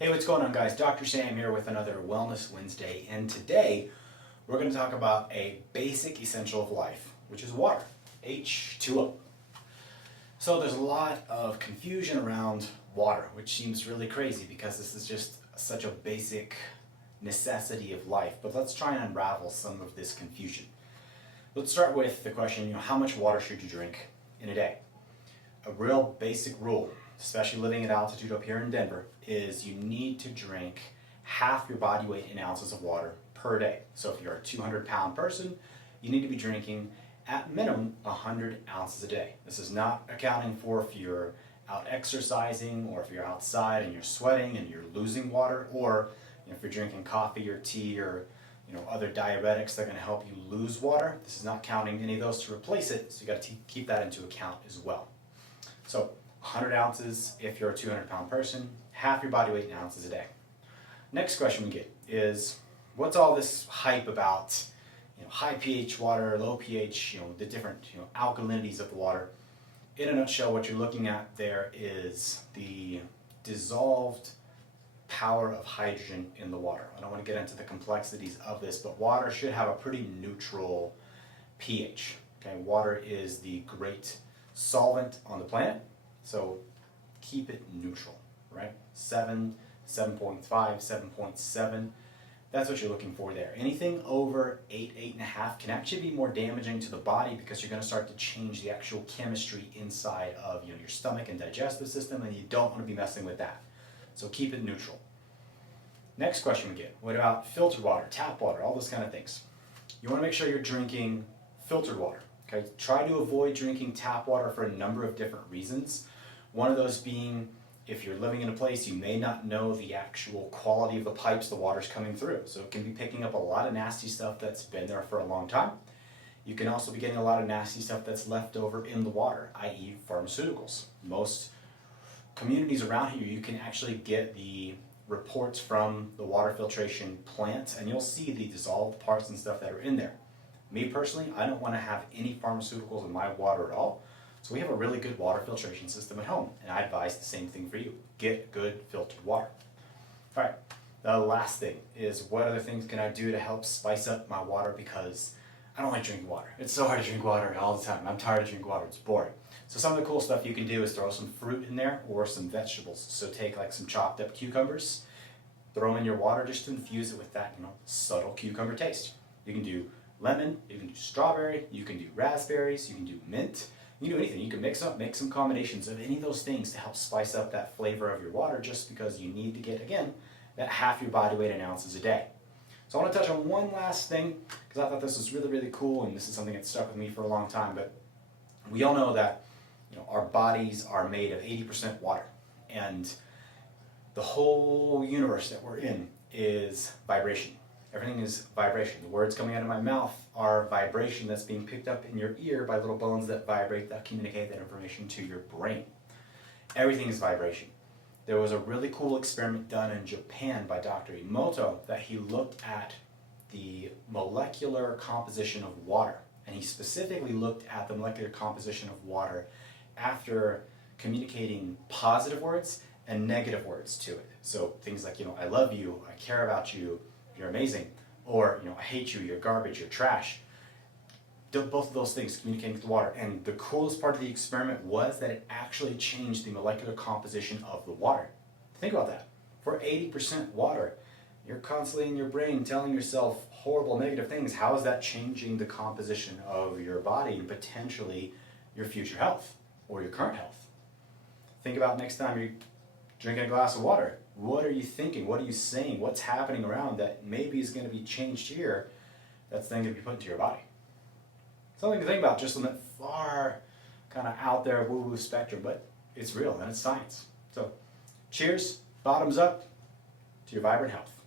Hey, what's going on, guys? Dr. Sam here with another Wellness Wednesday, and today we're going to talk about a basic essential of life, which is water, H2O. So there's a lot of confusion around water, which seems really crazy because this is just such a basic necessity of life. But let's try and unravel some of this confusion. Let's start with the question, how much water should you drink in a day? A real basic rule, especially living at altitude up here in Denver, is you need to drink half your body weight in ounces of water per day. So if you're a 200-pound person, you need to be drinking at minimum 100 ounces a day. This is not accounting for if you're out exercising or if you're outside and you're sweating and you're losing water, or if you're drinking coffee or tea or other diuretics that are going to help you lose water. This is not counting any of those to replace it, so you got to keep that into account as well. So 100 ounces if you're a 200-pound person, half your body weight in ounces a day. Next question we get is, what's all this hype about high pH water, low pH, the different alkalinities of the water? In a nutshell, what you're looking at there is the dissolved power of hydrogen in the water. I don't want to get into the complexities of this, but water should have a pretty neutral pH. Okay, water is the great solvent on the planet, so keep it neutral, right? 7, 7.5, 7.7, that's what you're looking for there. Anything over 8, 8.5 can actually be more damaging to the body because you're going to start to change the actual chemistry inside of your stomach and digestive system, and you don't want to be messing with that. So keep it neutral. Next question we get, what about filtered water, tap water, all those kind of things? You want to make sure you're drinking filtered water. Okay, try to avoid drinking tap water for a number of different reasons. One of those being, if you're living in a place, you may not know the actual quality of the pipes the water's coming through. So it can be picking up a lot of nasty stuff that's been there for a long time. You can also be getting a lot of nasty stuff that's left over in the water, i.e. pharmaceuticals. Most communities around here, you can actually get the reports from the water filtration plants, and you'll see the dissolved parts and stuff that are in there. Me personally, I don't want to have any pharmaceuticals in my water at all. So we have a really good water filtration system at home, and I advise the same thing for you. Get good filtered water. All right, the last thing is, what other things can I do to help spice up my water, because I don't like drinking water. It's so hard to drink water all the time. I'm tired of drinking water, it's boring. So some of the cool stuff you can do is throw some fruit in there or some vegetables. So take like some chopped up cucumbers, throw them in your water just to infuse it with that subtle cucumber taste. You can do lemon, you can do strawberry, you can do raspberries, you can do mint, you can do anything. You can mix up, make some combinations of any of those things to help spice up that flavor of your water, just because you need to get, again, that half your body weight in ounces a day. So I want to touch on one last thing, because I thought this was really, really cool, and this is something that stuck with me for a long time. But we all know that our bodies are made of 80% water, and the whole universe that we're in is vibration. Everything is vibration. The words coming out of my mouth are vibration that's being picked up in your ear by little bones that vibrate, that communicate that information to your brain. Everything is vibration. There was a really cool experiment done in Japan by Dr. Emoto that he looked at the molecular composition of water. And he specifically looked at the molecular composition of water after communicating positive words and negative words to it. So things like, I love you, I care about you, you're amazing, or I hate you, you're garbage, you're trash. Both of those things communicating with the water. And the coolest part of the experiment was that it actually changed the molecular composition of the water. Think about that. For 80% water, you're constantly in your brain telling yourself horrible negative things. How is that changing the composition of your body and potentially your future health or your current health? Think about next time you're drinking a glass of water. What are you thinking? What are you saying? What's happening around that maybe is going to be changed here that's then going to be put into your body? Something to think about, just on that far kind of out there woo-woo spectrum, but it's real and it's science. So cheers, bottoms up to your vibrant health.